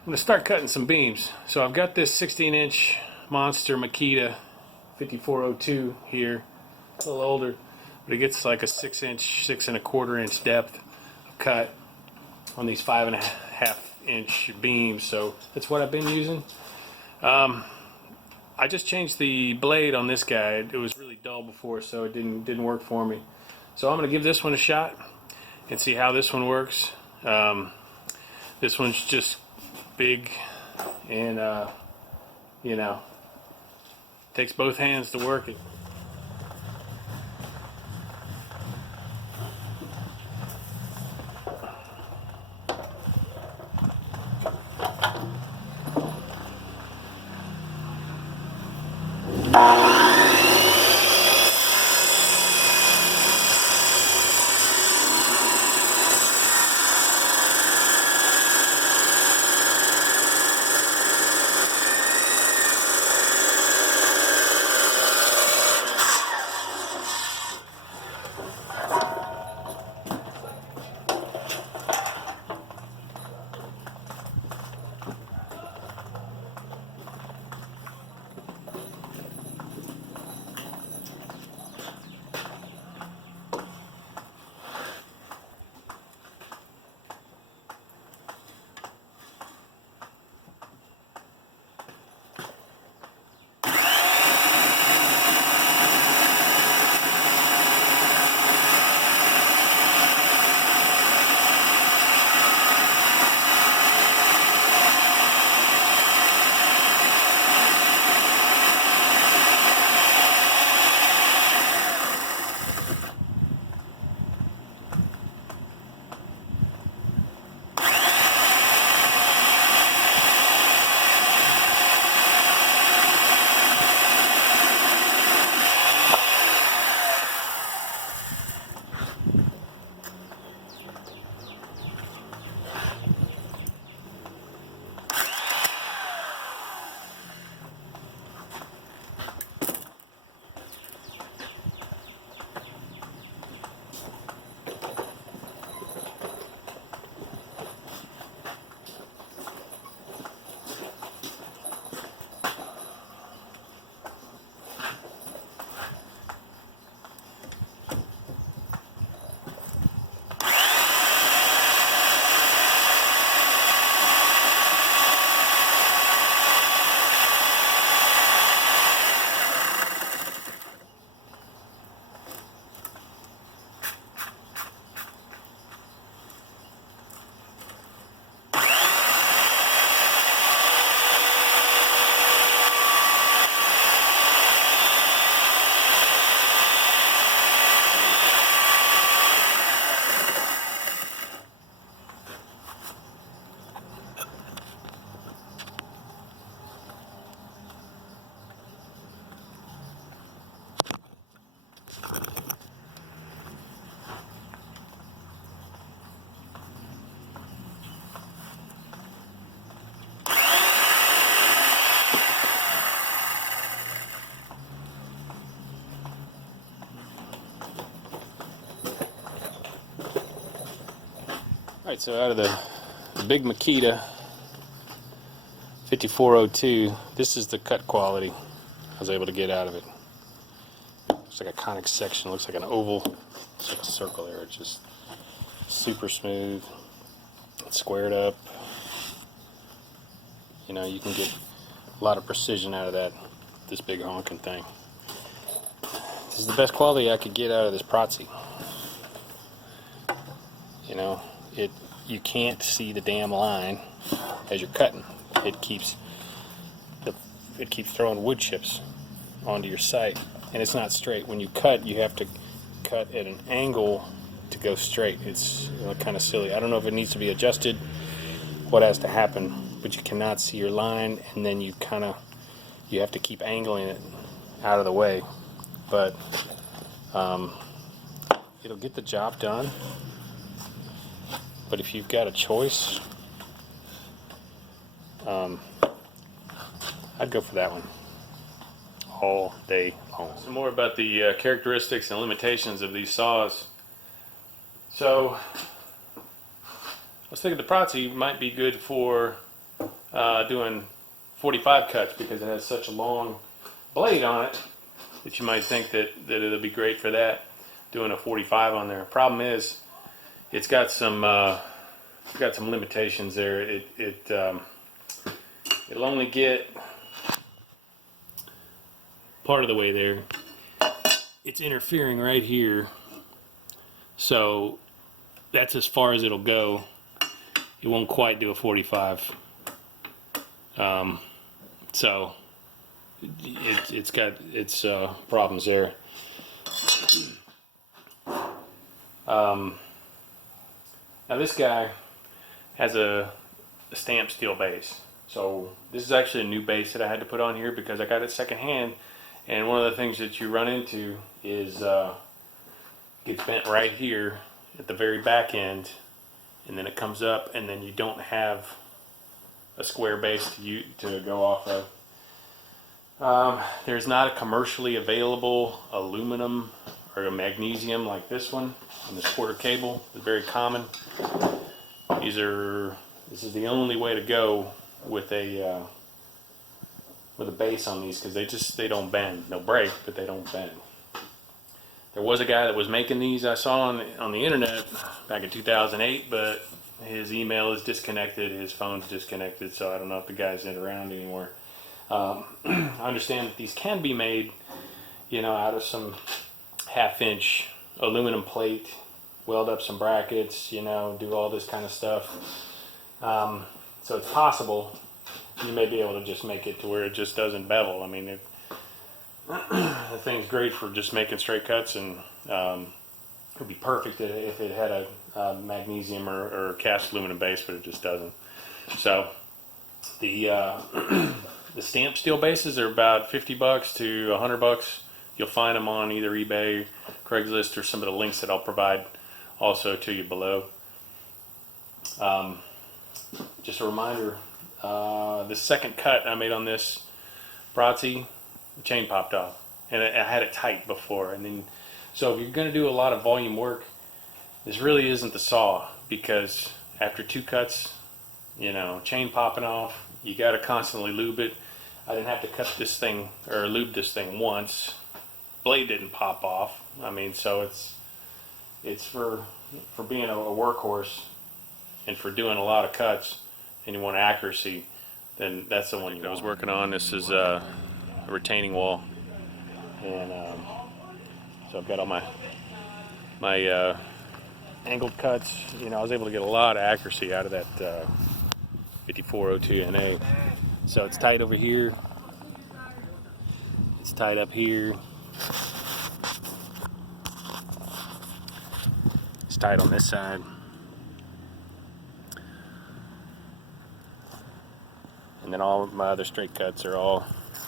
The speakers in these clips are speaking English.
I'm going to start cutting some beams. So I've got this 16-inch monster Makita 5402 here, a little older, but it gets like a 6-inch, 6¼ inch depth of cut on these 5.5-inch beams. So that's what I've been using. I just changed the blade on this guy. It was really dull before, so it didn't work for me. So I'm going to give this one a shot and see how this one works. This one's just big and you know, takes both hands to work it. Alright, so out of the big Makita 5402, this is the cut quality I was able to get out of it. Looks like a conic section, looks like an oval, looks like a circle there. It's just super smooth, it's squared up. You know, you can get a lot of precision out of this big honking thing. This is the best quality I could get out of this Prazi. You know, you can't see the damn line as you're cutting. It keeps throwing wood chips onto your sight, and it's not straight. When you cut, you have to cut at an angle to go straight. It's kind of silly. I don't know if it needs to be adjusted, what has to happen, but you cannot see your line, and then you have to keep angling it out of the way. But it'll get the job done. But if you've got a choice, I'd go for that one all day long. Some more about the characteristics and limitations of these saws. So I was thinking the Prazi might be good for doing 45 cuts because it has such a long blade on it that you might think that it'll be great for that, doing a 45 on there. Problem is, it's got some limitations there. It'll only get part of the way there. It's interfering right here, so that's as far as it'll go. It won't quite do a 45. So it's got its problems there. Now this guy has a stamped steel base. So this is actually a new base that I had to put on here because I got it secondhand. And one of the things that you run into is gets bent right here at the very back end, and then it comes up, and then you don't have a square base to go off of. There's not a commercially available aluminum or a magnesium like this one on this quarter cable. It's very common. This is the only way to go with a base on these because they don't bend. They'll break, but they don't bend. There was a guy that was making these I saw on the internet back in 2008, but his email is disconnected, his phone's disconnected, so I don't know if the guy's in around anymore. I understand that these can be made, out of some half-inch aluminum plate, weld up some brackets, do all this kind of stuff. So it's possible you may be able to just make it to where it just doesn't bevel. I mean, the thing's great for just making straight cuts, and it would be perfect if it had a magnesium or cast aluminum base, but it just doesn't. So the the stamped steel bases are about $50 to $100. You'll find them on either eBay, Craigslist, or some of the links that I'll provide also to you below. Just a reminder, the second cut I made on this Prazi, the chain popped off, and I had it tight before. And then, so if you're going to do a lot of volume work, this really isn't the saw, because after 2 cuts, chain popping off, you got to constantly lube it. I didn't have to cut this thing or lube this thing once. Blade didn't pop off. I mean, so it's for being a workhorse and for doing a lot of cuts, and you want accuracy, then that's the one you want. I was working on. This is a retaining wall, and so I've got all my angled cuts. I was able to get a lot of accuracy out of that 5402 NA. So it's tight over here. It's tight up here. It's tight on this side. And then all of my other straight cuts are all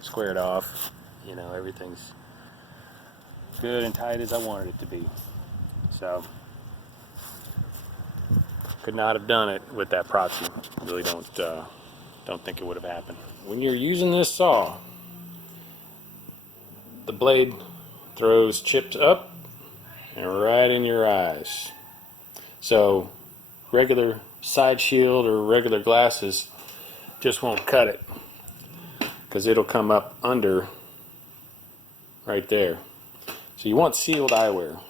squared off. Everything's good and tight as I wanted it to be. So, could not have done it with that Prazi. Really don't think it would have happened. When you're using this saw, the blade throws chips up and right in your eyes. So, regular side shield or regular glasses just won't cut it, because it'll come up under right there. So you want sealed eyewear.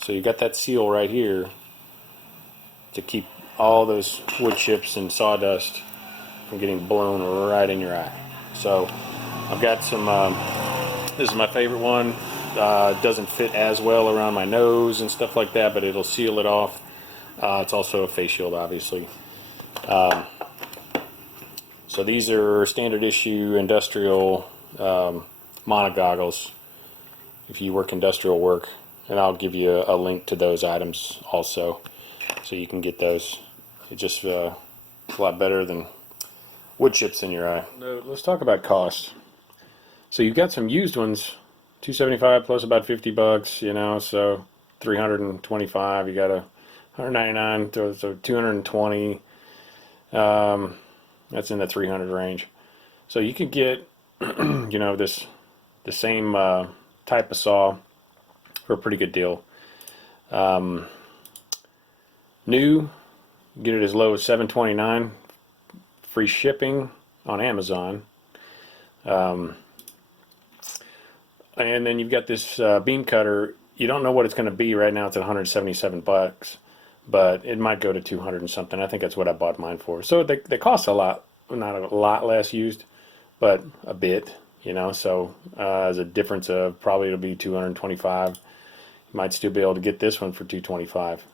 So you got that seal right here to keep all those wood chips and sawdust from getting blown right in your eye. So I've got some, this is my favorite one. It doesn't fit as well around my nose and stuff like that, but it'll seal it off. It's also a face shield, obviously. So these are standard issue industrial monogoggles if you work industrial work, and I'll give you a link to those items also so you can get those. It's just a lot better than wood chips in your eye. Let's talk about cost. So you've got some used ones, $275 plus about $50, so $325. You got a $199, so $220. That's in the 300 range. So you could get, the same type of saw for a pretty good deal. New, get it as low as $729 free shipping on Amazon. And then you've got this beam cutter. You don't know what it's going to be right now. It's at 177 bucks, but it might go to 200 and something. I think that's what I bought mine for. So they cost a lot, not a lot less used, but a bit, you know. So as a difference of probably it'll be 225. You might still be able to get this one for 225.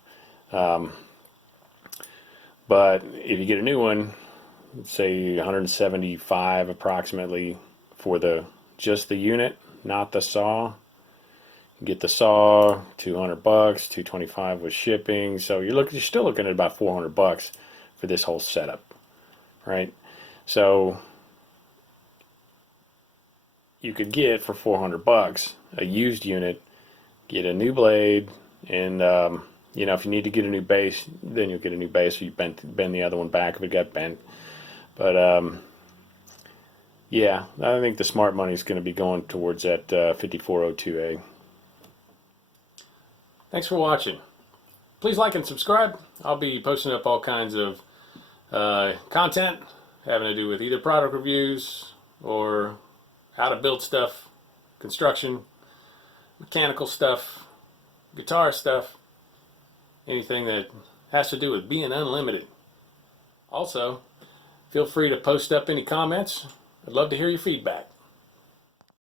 But if you get a new one, say 175 approximately for just the unit, not the saw. You get the saw, 200 bucks, 225 with shipping. So you're still looking at about 400 bucks for this whole setup, right? So you could get for 400 bucks a used unit, get a new blade, and you know, if you need to get a new base, then you'll get a new base. So you bend the other one back if it got bent. But yeah, I think the smart money is going to be going towards that 5402A. Thanks for watching. Please like and subscribe. I'll be posting up all kinds of content having to do with either product reviews or how to build stuff, construction, mechanical stuff, guitar stuff, anything that has to do with being unlimited. Also, feel free to post up any comments. I'd love to hear your feedback.